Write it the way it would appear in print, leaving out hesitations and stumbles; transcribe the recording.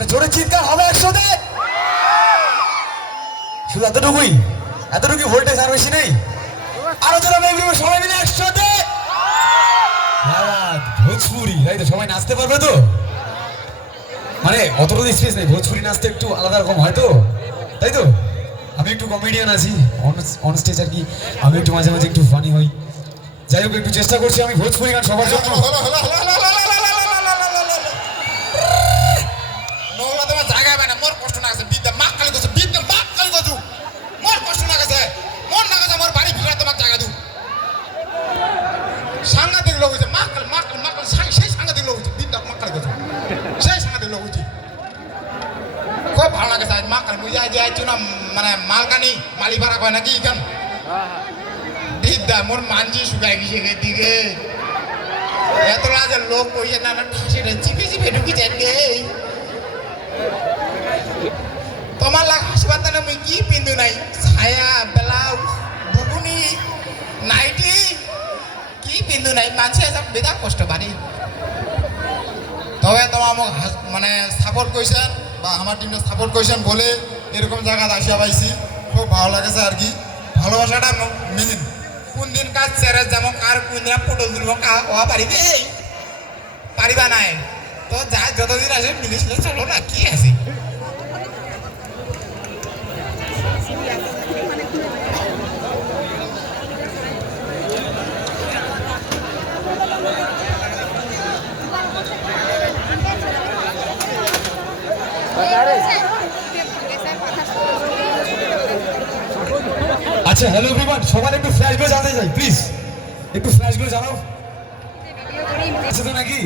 একটা জোরে চিৎকার হবে একসাথে। শুধু এতটুকুই, এতটুকুই ভোল্টেজ, আর বেশি নেই। আরো জোরে বলবো সবাই মিলে একসাথে। ভোজপুরি, তাই তো? সবাই নাচতে পারবে তো? মানে অতটুকু স্পেস নেই, ভোজপুরি নাচতে একটু আলাদা রকম হয় তো, তাই তো? আমি একটু কমেডিয়ান আছি অন স্টেজ আর কি, আমি একটু মাঝে মাঝে একটু ফানি হই। যাই হোক, একটু চেষ্টা করছি আমি ভোজপুরি গান সবার জন্য। জায়গা পায় না, মোর কষ্ট না গেছে, বিদ্যা মাক কালি গেছে, বিদ্যা মাক কালি গেছু, মোর কষ্ট না গেছে, মোর না গেছে, মোর বাড়ি ভিতরে তোমার জায়গা দু। সাংঘাতিক লোক হয়েছে, মাক কালি সেই সাংঘাতিক লোক হয়েছে, বিদ্যা মাক কালি গেছু, সেই সাংঘাতিক লোক হয়েছে। খুব ভালো লাগে স্যার, মাক কালি বুঝে যাইছো না, মানে মালকানি মালিপাড়া কয় নাকি এখান বিদ্যা মোর মানজি শুকাই গেছে দিকে এত রাজা লোক কইছে না না ঠাসিটা চিপে চিপে ঢুকি যান গে। তোমার লাগ হাসপাতা না মুই কি পিন্ধু নাই, ছায়া ব্লাউজ বুবুনি নাইটি কি পিন্ধু নাই, মানুষে সব বেদা কষ্ট বাড়ি। তবে তোমার আমাকে মানে সাপোর্ট করছেন বা আমার টিমটা সাপোর্ট করছেন বলে এরকম জায়গা আসিয়া পাইছি, খুব ভালো লাগেছে আর কি। ভালোবাসাটা মেন, কোন দিন কাজ ছেড়ে যেমন কার কোন দিন পটল তুলব কাহা পারিবে পারিবা নাই তো যা যতদিন আসে মিলিছিলে চলো না, কি আছে। আচ্ছা, হ্যালো এভরিওয়ান, সবার একটু ফ্ল্যাশ গুলো জানাতে চাই প্লিজ, একটু ফ্ল্যাশ গুলো জানাও। আছে তো নাকি?